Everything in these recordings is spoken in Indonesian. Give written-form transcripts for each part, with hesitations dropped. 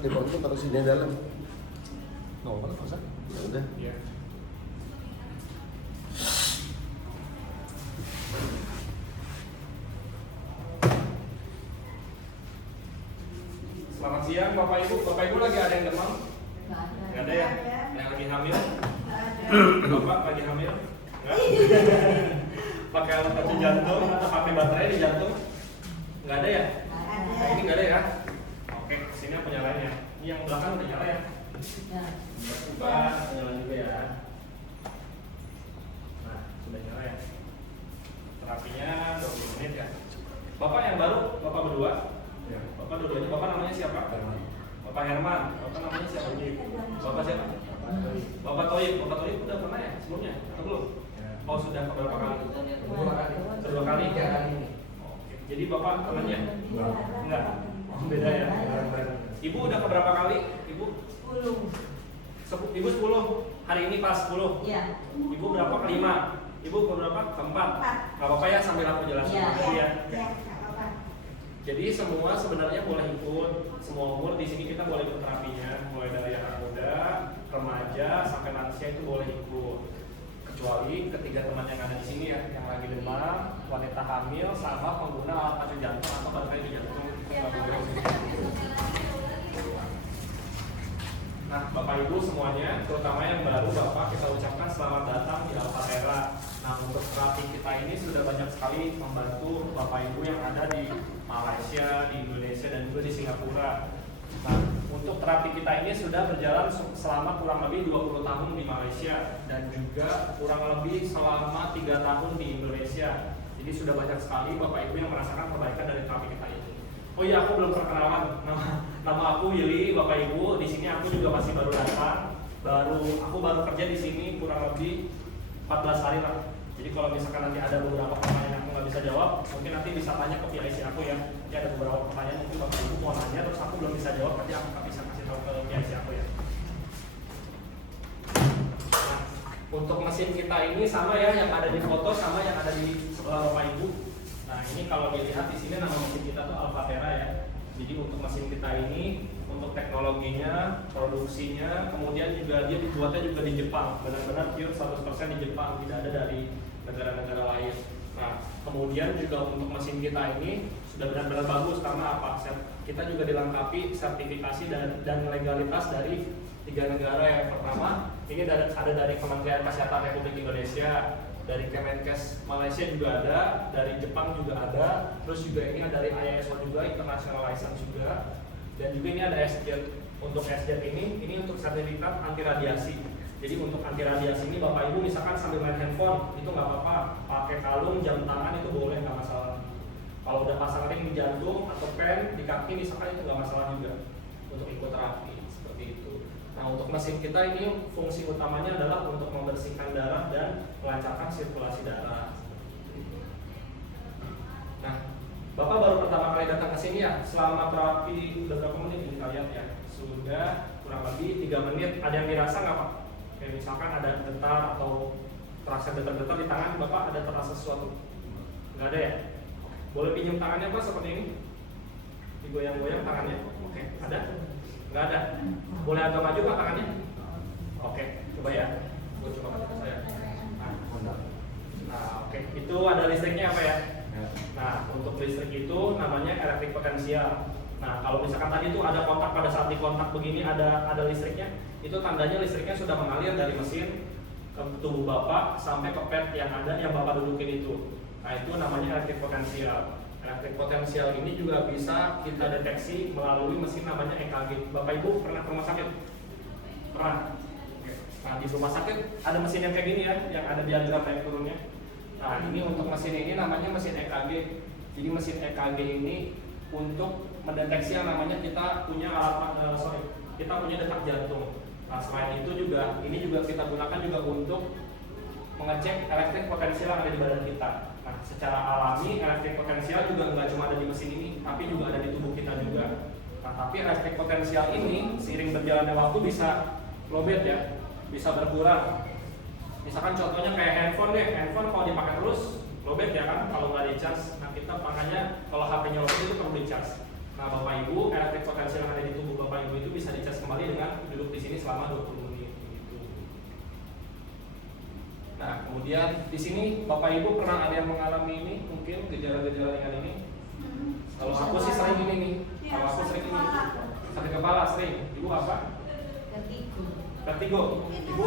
Depok itu taruh sini dalam. Nggak apa-apa, pasang. Ya udah. Iya. Selamat siang Bapak Ibu. Bapak Ibu lagi ada yang demam? Nggak ada ya? Yang lagi hamil? Bapak lagi hamil? Nggak? Pakai alat bantu jantung atau pakai baterai di jantung? Nggak ada ya? Nah, ini nggak ada ya? Oke, sini apa nyalainnya? Ini yang belakang udah nyala ya? Coba nyala juga ya. Nah, sudah nyala ya. Terapinya 20 menit ya. Bapak yang baru, Bapak berdua? Ya. Bapak dua-duanya, Bapak namanya siapa? Herman. Bapak Herman. Bapak namanya siapa? Bapak siapa? Bapak Toyib. Bapak Toyib udah pernah ya sebelumnya? Atau belum? Oh, sudah berapa kali? Dua kali? Tiga kali ini. Oke. Jadi Bapak temannya? Enggak. Oh, beda ya. Ibu udah keberapa kali? Ibu? 10. Ibu 10. Hari ini pas 10. Iya. Ibu berapa? Kelima. Ibu berapa? Keempat. Gak apa-apa ya sambil aku jelasin ya. Jadi semua sebenarnya boleh ikut, semua umur di sini kita boleh ikut terapinya, mulai dari anak muda, remaja sampai lansia itu boleh ikut. Kecuali ketiga teman yang ada di sini ya, yang lagi demam, wanita hamil, sama pengguna alat bantu jantung atau baterai di jantung. Nah, Bapak Ibu semuanya, terutama yang baru Bapak, kita ucapkan selamat datang di Alfatera. Nah, untuk terapi kita ini sudah banyak sekali membantu Bapak Ibu yang ada di Malaysia, di Indonesia, dan juga di Singapura. Nah, untuk terapi kita ini sudah berjalan selama kurang lebih 20 tahun di Malaysia dan juga kurang lebih selama 3 tahun di Indonesia. Jadi sudah banyak sekali Bapak Ibu yang merasakan perbaikan dari terapi kita ini. Oh iya, aku belum perkenalan. Nama aku Willy, Bapak Ibu. Di sini aku juga masih baru datang. Aku baru kerja di sini kurang lebih 14 hari lah. Jadi kalau misalkan nanti ada beberapa pertanyaan yang aku nggak bisa jawab, mungkin nanti bisa tanya ke PIC aku ya. Nanti ada beberapa pertanyaan mungkin Bapak Ibu mau nanya, terus aku belum bisa jawab, nanti aku nggak bisa kasih tahu ke PIC aku ya. Nah, untuk mesin kita ini sama ya, yang ada di foto sama yang ada di sebelah Bapak Ibu. Nah, ini kalau dilihat di sini nama mesin kita tuh Alfatera ya. Jadi untuk mesin kita ini, untuk teknologinya, produksinya, kemudian juga dia dibuatnya juga di Jepang. Benar-benar pure 100% di Jepang, tidak ada dari negara-negara lain. Nah, kemudian juga untuk mesin kita ini sudah benar-benar bagus karena apa? Kita juga dilengkapi sertifikasi dan legalitas dari 3 negara. Yang pertama, ini ada dari Kementerian Kesehatan Republik Indonesia, dari Kemenkes Malaysia juga ada, dari Jepang juga ada, terus juga ini ada dari ISO juga, International License juga, dan juga ini ada SJET. Untuk SJET ini untuk sertifikat anti radiasi. Jadi untuk anti radiasi ini Bapak Ibu misalkan sambil main handphone itu nggak apa-apa, pakai kalung, jam tangan itu boleh, nggak masalah. Kalau udah pasang ring di jantung atau pen di kaki misalkan itu nggak masalah juga untuk ikut terapi seperti itu. Nah, untuk mesin kita ini fungsi utamanya adalah untuk membersihkan darah dan melancarkan sirkulasi darah. Nah, Bapak baru pertama kali datang ke sini ya. Selama terapi udah berapa menit ini kalian ya? Sudah kurang lebih 3 menit. Ada yang dirasa nggak Pak? Kayak misalkan ada getar atau terasa getar-getar di tangan Bapak, ada terasa sesuatu? Nggak ada ya? Boleh pinjam tangannya Pak seperti ini? Digoyang-goyang tangannya? Oke, ada? Nggak ada? Boleh agak maju Pak tangannya? Oke, coba ya. Gue coba kasih ke saya. Nah, oke. Itu ada listriknya apa ya? Nah, untuk listrik itu namanya elektrik potensial. Nah, kalau misalkan tadi itu ada kontak, pada saat di kontak begini ada listriknya, itu tandanya listriknya sudah mengalir dari mesin ke tubuh Bapak sampai ke pad yang ada yang Bapak dudukin itu. Nah, itu namanya elektrik potensial. Elektrik potensial ini juga bisa kita deteksi melalui mesin namanya EKG. Bapak Ibu pernah ke rumah sakit? Pernah? Oke. Nah, di rumah sakit ada mesin yang kayak gini ya, yang ada diagram naik turunnya. Nah, ini untuk mesin ini namanya mesin EKG. Jadi mesin EKG ini untuk mendeteksi yang namanya kita punya kita punya detak jantung. Nah, selain itu juga ini juga kita gunakan juga untuk mengecek elektrik potensial yang ada di badan kita. Nah, secara alami elektrik potensial juga nggak cuma ada di mesin ini, tapi juga ada di tubuh kita juga. Nah, tapi elektrik potensial ini seiring berjalannya waktu bisa lowbat ya, bisa berkurang. Misalkan contohnya kayak handphone deh, handphone kalau dipakai terus lowbat ya kan, kalau nggak di charge. Nah, kita makanya kalau HP-nya lowbat itu perlu di charge. Nah, Bapak Ibu, elektrik potensial yang ada di tubuh Bapak Ibu itu bisa dicas kembali dengan duduk di sini selama 20 menit gitu. Nah, kemudian di sini Bapak Ibu pernah ada yang mengalami ini, mungkin gejala-gejala ringan ini? Kalau aku sih sering ini nih. Kalau aku sering ini. Sakit kepala sering. Ibu apa? Vertigo. Ibu?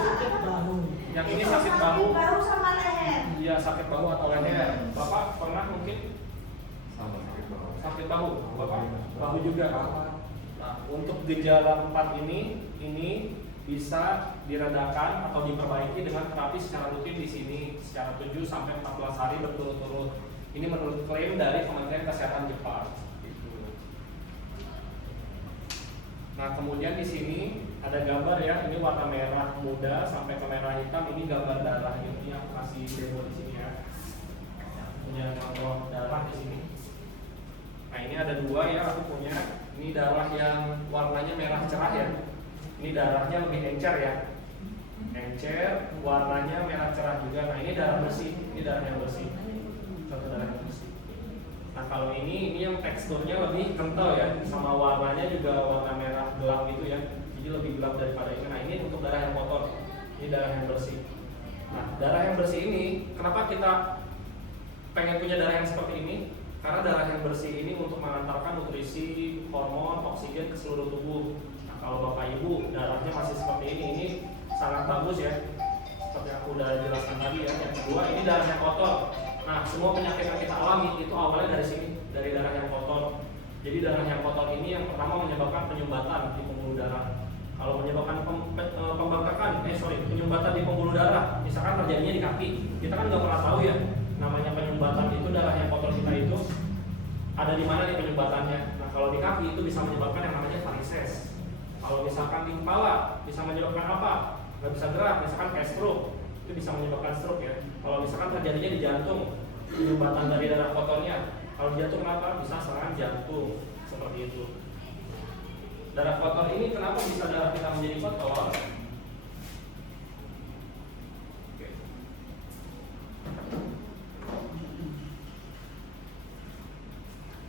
Yang ini sakit bahu. Bahu sama leher. Iya, sakit bahu atau leher. Bapak pernah mungkin? Sama sakit bahu. Sakit bahu. Bapak? Bahu juga. Nah, untuk gejala 4 ini bisa diredakan atau diperbaiki dengan terapi secara rutin di sini secara 7 sampai 14 hari berturut-turut. Ini menurut klaim dari Kementerian Kesehatan Jepang. Nah, kemudian di sini ada gambar ya, ini warna merah muda sampai ke merah hitam, ini gambar darah. Ini aku kasih demo di sini ya. Punya gambar darah di sini. Nah, ini ada 2 ya, aku punya. Ini darah yang warnanya merah cerah ya. Ini darahnya lebih encer ya. Encer, warnanya merah cerah juga. Nah, ini darah bersih, ini darah yang bersih. Satu darah yang bersih. Nah, kalau ini yang teksturnya lebih kental ya, sama warnanya juga warna merah gelap gitu ya. Jadi lebih gelap daripada ini. Nah, ini untuk darah yang kotor. Ini darah yang bersih. Nah, darah yang bersih ini, kenapa kita pengen punya darah yang seperti ini? Karena darah yang bersih ini untuk mengantarkan nutrisi, hormon, oksigen ke seluruh tubuh. Nah, kalau Bapak Ibu darahnya masih seperti ini sangat bagus ya. Seperti aku udah jelaskan tadi ya. Yang kedua, ini darah yang kotor. Nah, semua penyakit yang kita alami itu awalnya dari sini, dari darah yang kotor. Jadi darah yang kotor ini yang pertama menyebabkan penyumbatan di pembuluh darah. Kalau menyebabkan penyumbatan di pembuluh darah, misalkan terjadinya di kaki, kita kan nggak pernah tahu ya namanya penyumbatan itu darah yang kotor kita itu ada di mana nih penyumbatannya. Nah, kalau di kaki itu bisa menyebabkan yang namanya varises. Kalau misalkan di kepala bisa menyebabkan apa? Nggak bisa gerak, misalkan kayak stroke, itu bisa menyebabkan stroke ya. Kalau misalkan terjadinya di jantung, penyumbatan dari darah kotornya. Kalau di jantung kenapa? Bisa serangan jantung seperti itu. Darah kotor ini kenapa bisa darah kita menjadi kotor?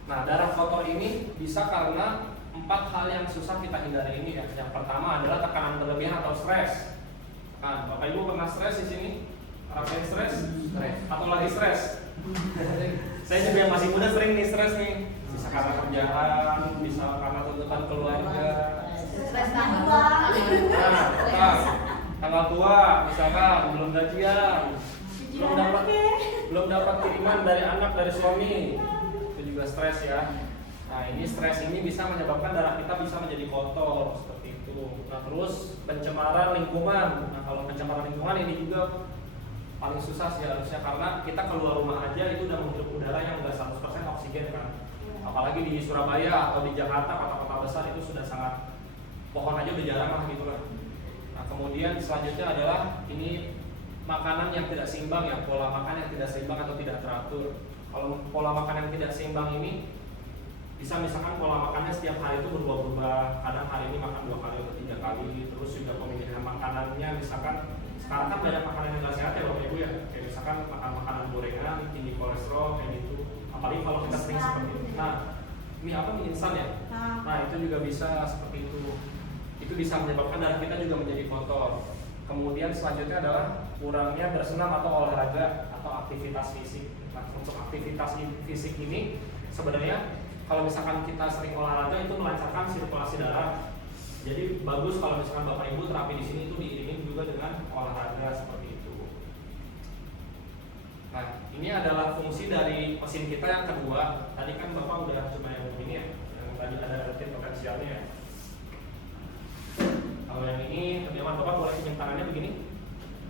Nah, darah kotor ini bisa karena 4 hal yang susah kita hindari ini ya. Yang pertama adalah tekanan berlebihan atau stres. Kan, Bapak Ibu pernah stres di sini? Rasain stres? Atau lagi stres? Saya juga yang masih muda sering nih stres nih. Bisa karena kerjaan, bisa karena tuntutan keluarga. Stres Tanggal tua, misalkan belum gajian, belum dapat kiriman dari anak, dari suami, itu juga stres ya. Nah, ini stres ini bisa menyebabkan darah kita bisa menjadi kotor seperti itu. Nah, terus pencemaran lingkungan. Nah, kalau pencemaran lingkungan ini juga paling susah sih harusnya, karena kita keluar rumah aja itu udah menghirup udara yang udah 100% oksigen kan. Apalagi di Surabaya atau di Jakarta, kota-kota besar itu sudah sangat, pohon aja udah jarang lah gitu kan. Nah, kemudian selanjutnya adalah ini makanan yang tidak seimbang ya, pola makan yang tidak seimbang atau tidak teratur. Kalau pola makan yang tidak seimbang ini bisa misalkan pola makannya setiap hari itu berubah-ubah, kadang hari ini makan 2 kali atau 3 kali, terus juga pemilihan makanannya misalkan sekarang kan banyak makanan yang nggak sehat ya Bapak Ibu ya, kayak misalkan makan makanan gorengan, tinggi kolesterol kayak gitu, apalagi kalau kita sering seperti itu. Nah, ini apa mie instan ya? Nah, itu juga bisa seperti itu bisa menyebabkan darah kita juga menjadi kotor. Kemudian selanjutnya adalah kurangnya bersenam atau olahraga atau aktivitas fisik. Nah, untuk aktivitas fisik ini sebenarnya kalau misalkan kita sering olahraga itu melancarkan sirkulasi darah. Jadi bagus kalau misalkan Bapak Ibu terapi di sini itu diiringi juga dengan olahraga seperti itu. Nah, ini adalah fungsi dari mesin kita yang kedua. Tadi kan Bapak udah cuma yang ini ya, yang tadi ada elektrik potensialnya ya. Kalau yang ini lebih aman, Bapak boleh pinjam tangannya begini?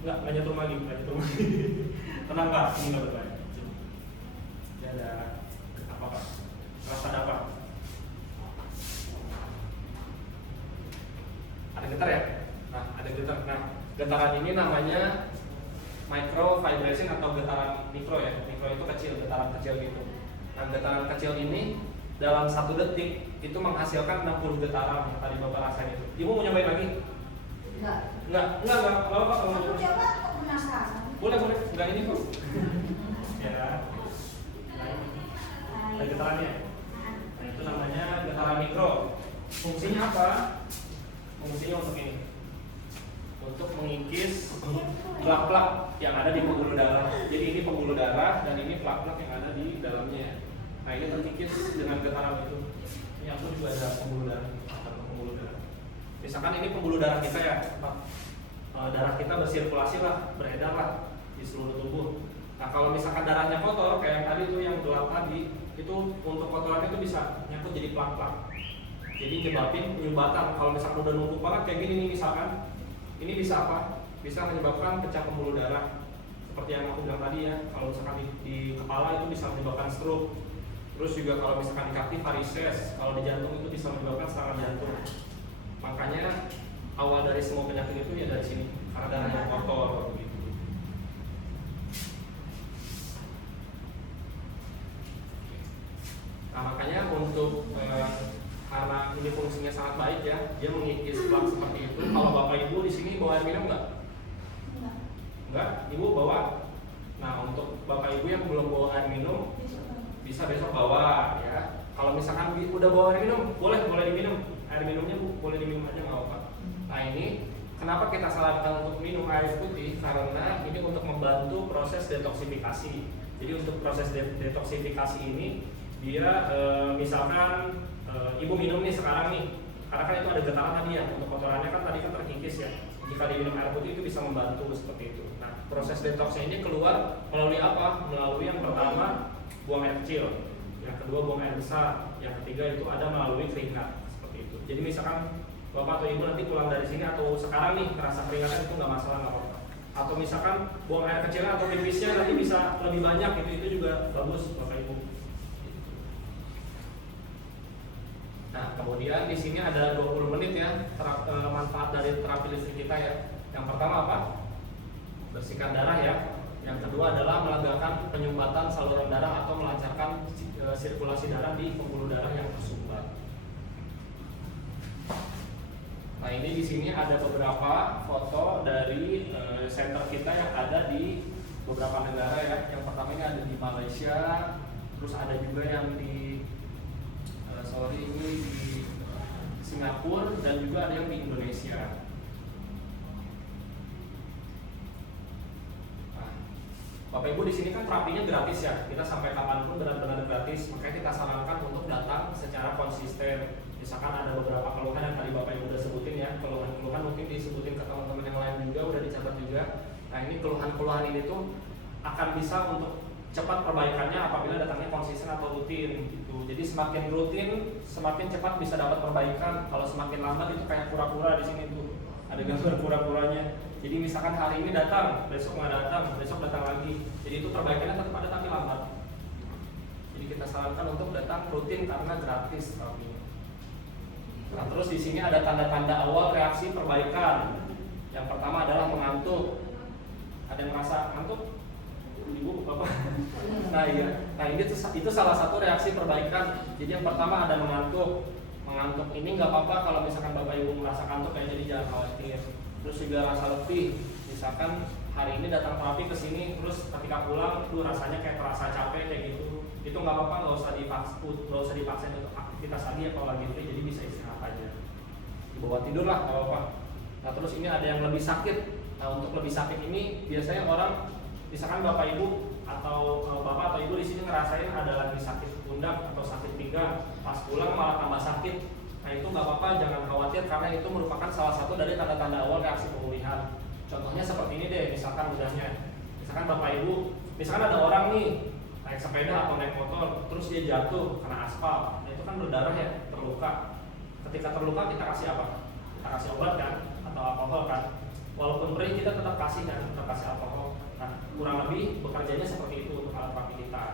Enggak nyetur lagi, tenang Pak, ini nggak berbahaya. Ini ada apa Pak? Rasa ada apa? Ada getar ya? Nah, ada getar. Nah, getaran ini namanya micro vibration atau getaran mikro ya. Mikro itu kecil, getaran kecil gitu. Nah, getaran kecil ini dalam 1 detik itu menghasilkan 60 getaran yang tadi Bapak rasain itu. Ibu mau nyobain lagi? Enggak. Kalau Pak mau Aku coba kok penasaran. boleh. Enggak ini kok. Ya. Nah, ada getarannya. Nah, itu namanya Fungsinya apa? Fungsinya untuk ini, untuk mengikis plak-plak yang ada di pembuluh darah. Jadi ini pembuluh darah dan ini plak-plak yang ada di dalamnya. Nah ini terkikis dengan getaran itu. Ini aku juga ada pembuluh darah. Misalkan ini pembuluh darah kita ya, darah kita bersirkulasi lah, beredar lah di seluruh tubuh. Nah kalau misalkan darahnya kotor kayak yang tadi tuh yang gelap tadi, itu untuk kotorannya itu bisa nyangkut jadi plak-plak. Jadi nyebabin penyumbatan. Kalau misalkan udah numpuk banget kayak gini nih misalkan, ini bisa apa? Bisa menyebabkan pecah pembuluh darah. Seperti yang aku bilang tadi ya, kalau misalkan di kepala itu bisa menyebabkan stroke. Terus juga kalau misalkan di kaki varises, kalau di jantung itu bisa menyebabkan serangan jantung. Makanya awal dari semua penyakit itu ya dari sini, karena darahnya kotor gitu. Nah makanya untuk karena ini fungsinya sangat baik ya, dia mengikis plak seperti itu. Kalau bapak ibu di sini bawa air minum nggak? Enggak, ibu bawa. Nah untuk bapak ibu yang belum bawa air minum, bisa besok bawa ya. Kalau misalkan udah bawa air minum, boleh diminum. Air minumnya boleh diminum aja nggak apa. Nah ini kenapa kita sarankan untuk minum air putih? Karena ini untuk membantu proses detoksifikasi. Jadi untuk proses detoksifikasi ini dia misalkan ibu minum nih sekarang nih, karena kan itu ada getaran tadi ya, untuk kotorannya kan tadi kan terkikis ya. Jika diminum air putih itu bisa membantu seperti itu. Nah proses detoksnya ini keluar melalui apa? Melalui yang pertama buang air kecil, yang kedua buang air besar, yang ketiga itu ada melalui keringat. Jadi misalkan bapak atau ibu nanti pulang dari sini atau sekarang nih terasa keringatan itu nggak masalah, nggak apa-apa. Atau misalkan buang air kecil atau pipisnya nanti bisa lebih banyak itu juga bagus bapak ibu. Nah kemudian di sini ada 20 menit ya manfaat dari terapi listrik kita ya. Yang pertama apa? Bersihkan darah ya. Yang kedua adalah melegakan penyumbatan saluran darah atau melancarkan sirkulasi darah di pembuluh darah yang tersumbat. Nah ini di sini ada beberapa foto dari center kita yang ada di beberapa negara ya. Yang pertama ini ada di Malaysia, terus ada juga yang di di Singapura dan juga ada yang di Indonesia. Nah, Bapak Ibu di sini kan terapinya gratis ya. Kita sampai kapanpun benar-benar gratis. Makanya kita sarankan untuk datang secara konsisten. Misalkan ada beberapa keluhan yang tadi Bapak Ibu udah sebutin ya, keluhan-keluhan mungkin disebutin ke teman-teman yang lain juga, udah dicatat juga. Nah ini keluhan-keluhan ini tuh akan bisa untuk cepat perbaikannya apabila datangnya konsisten atau rutin gitu. Jadi semakin rutin, semakin cepat bisa dapat perbaikan. Kalau semakin lambat itu kayak kura-kura di sini tuh, ada gambar kura-kuranya. Jadi misalkan hari ini datang, besok nggak datang, besok datang lagi. Jadi itu perbaikannya tetap ada tapi lambat. Jadi kita sarankan untuk datang rutin karena gratis terapinya. Nah, terus di sini ada tanda-tanda awal reaksi perbaikan. Yang pertama adalah mengantuk. Ada yang merasa ngantuk? Ibu, bapak? Nah iya. Nah ini itu salah satu reaksi perbaikan. Jadi yang pertama ada mengantuk. Mengantuk ini nggak apa-apa kalau misalkan bapak ibu merasa kantuk ya, jadi jangan khawatir. Terus juga rasa letih. Misalkan hari ini datang terapi ke sini, terus ketika pulang itu rasanya kayak terasa capek kayak gitu. Itu nggak apa-apa, nggak usah dipaksa untuk aktivitas lagi ya kalau lagi free, jadi bisa istirahat aja. Dibawa tidur lah, nggak apa-apa. Nah terus ini ada yang lebih sakit. Nah untuk lebih sakit ini biasanya orang, misalkan bapak ibu atau bapak atau ibu di sini ngerasain ada lagi sakit pundak atau sakit pinggang, pas pulang malah tambah sakit. Nah itu nggak apa-apa, jangan khawatir karena itu merupakan salah satu dari tanda-tanda awal reaksi pemulihan. Contohnya seperti ini deh, misalkan udahnya, misalkan bapak ibu, misalkan ada orang nih naik sepeda atau naik motor, terus dia jatuh kena aspal, nah itu kan berdarah ya, terluka. Ketika terluka kita kasih apa? Kita kasih obat kan, atau alkohol kan. Walaupun perih kita tetap kasih kan, tetap kasih alkohol. Nah kurang lebih bekerjanya seperti itu untuk alat terapi kita.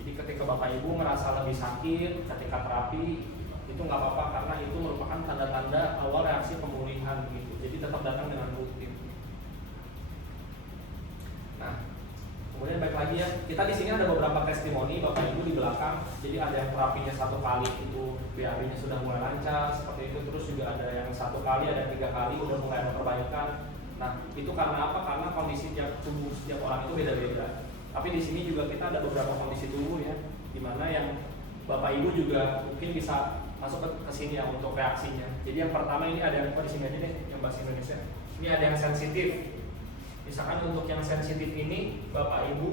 Jadi ketika bapak ibu merasa lebih sakit ketika terapi, itu nggak apa-apa karena itu merupakan tanda-tanda awal reaksi pemulihan gitu. Jadi tetap datang dengan rutin. Nah kemudian baik lagi ya, kita di sini ada beberapa testimoni bapak ibu di belakang. Jadi ada yang terapinya 1 kali itu BAB-nya sudah mulai lancar seperti itu, terus juga ada yang 1 kali, ada 3 kali udah mulai ada perbaikan. Nah itu karena apa? Karena kondisi tubuh setiap orang itu beda-beda. Tapi di sini juga kita ada beberapa kondisi tubuh ya, dimana yang bapak ibu juga mungkin bisa masuk ke sini ya untuk reaksinya. Jadi yang pertama ini ada yang di sini aja deh, yang bahasa Indonesia. Ini ada yang sensitif. Misalkan untuk yang sensitif ini, Bapak Ibu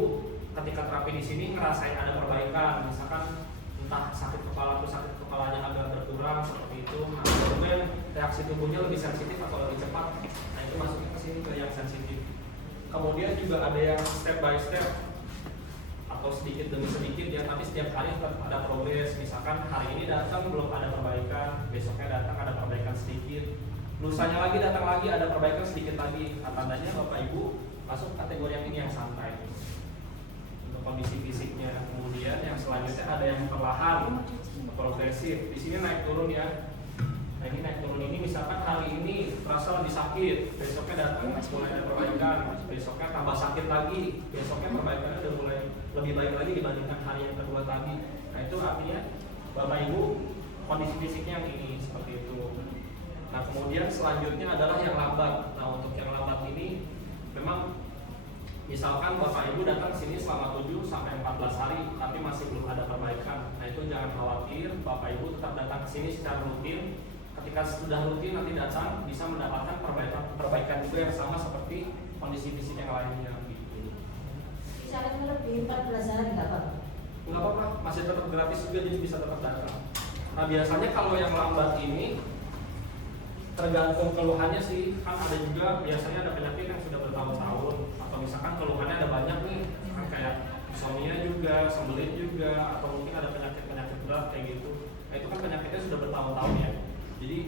ketika terapi di sini ngerasain ada perbaikan, misalkan entah sakit kepala atau sakit kepalanya agak berkurang seperti itu. Nah, kemudian reaksi tubuhnya lebih sensitif atau lebih cepat. Nah, itu masuknya ke sini ke yang sensitif. Kemudian juga ada yang step by step atau sedikit demi sedikit ya, tapi setiap hari tetap ada progres. Misalkan hari ini datang belum ada perbaikan, besoknya datang ada perbaikan sedikit, lusanya lagi datang lagi ada perbaikan sedikit lagi. Nah, tandanya Bapak Ibu masuk kategori yang ini yang santai untuk kondisi fisiknya. Kemudian yang selanjutnya ada yang perlahan, progresif. Di sini naik turun ya. Nah, ini naik turun ini misalkan hari ini terasa lebih sakit, besoknya datang mulai ada perbaikan, besoknya tambah sakit lagi, besoknya perbaikannya udah mulai lebih baik lagi dibandingkan hari yang kedua tadi. Nah, itu artinya Bapak Ibu kondisi fisiknya yang ini seperti itu. Nah, kemudian selanjutnya adalah yang lambat. Nah, untuk yang lambat ini memang misalkan Bapak Ibu datang ke sini selama 7 sampai 14 hari tapi masih belum ada perbaikan. Nah, itu jangan khawatir, Bapak Ibu tetap datang ke sini secara rutin. Ketika sudah rutin nanti datang bisa mendapatkan perbaikan juga yang sama seperti kondisi fisik yang lainnya gitu. Misalnya lebih 14 hari nggak apa-apa? Nggak apa-apa, masih tetap gratis juga, jadi bisa tetap datang. Nah, biasanya kalau yang lambat ini tergantung keluhannya sih, kan ada juga biasanya ada penyakit yang sudah bertahun-tahun atau misalkan keluhannya ada banyak nih, kan kayak insomnia juga, sembelit juga, atau mungkin ada penyakit-penyakit berat kayak gitu. Nah, itu kan penyakitnya sudah bertahun-tahun ya. Jadi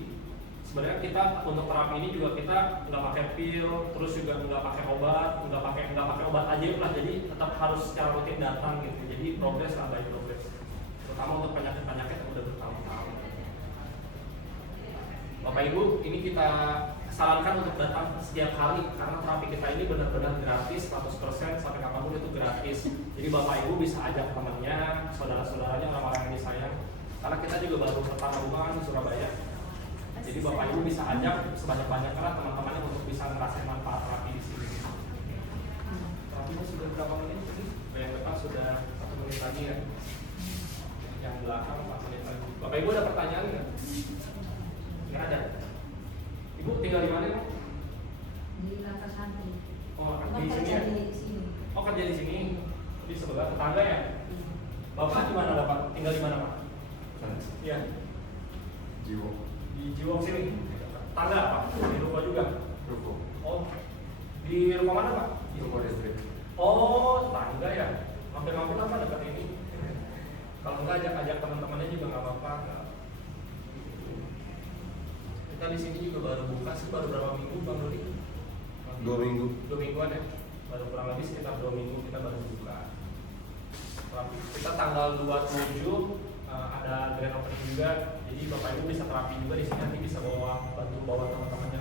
sebenarnya kita untuk terapi ini juga kita nggak pakai pil, terus juga nggak pakai obat, nggak pakai obat aja lah. Jadi tetap harus secara rutin datang gitu. Jadi progres lah, baik progres. Terutama untuk penyakit-penyakit yang udah bertahun-tahun. Bapak Ibu, ini kita sarankan untuk datang setiap hari karena terapi kita ini benar-benar gratis 100% sampai kapanpun itu gratis. Jadi Bapak Ibu bisa ajak temannya, saudara-saudaranya, orang-orang yang disayang. Karena kita juga baru pertama rumah di Surabaya. Jadi Bapak Ibu bisa ajak sebanyak-banyaknya teman-temannya untuk bisa ngerasain manfaat terapi di sini. Terapinya sudah berapa menit? Yang depan sudah 1 menit lagi ya. Yang belakang 4 menit lagi. Bapak Ibu ada pertanyaan nggak? Nggak ada. Ibu tinggal di mana ya? Di Langkah Santi. Oh, di sini ya? Di sini. Oh, kerja di sini. Di sebelah tetangga ya? Bapak di mana Bapak? Tinggal di mana Pak? Iya. Jiwo. Di Jiwok sini. Tangga apa? Di Ruko juga. Ruko. Oh, di rumah mana Pak? Di Ruko listrik. Oh, tangga ya. Mampir-mampir apa dekat ini? Kalau enggak ajak teman-temannya juga nggak apa-apa. Kita di sini juga baru buka sih, baru berapa minggu Bang Dodi? 2 minggu. 2 mingguan ya. Baru kurang lebih sekitar 2 minggu kita baru buka. Kita tanggal 27 ada grand opening juga. Jadi Bapak Ibu bisa terapi juga di sini, nanti bisa bantu bawa teman-temannya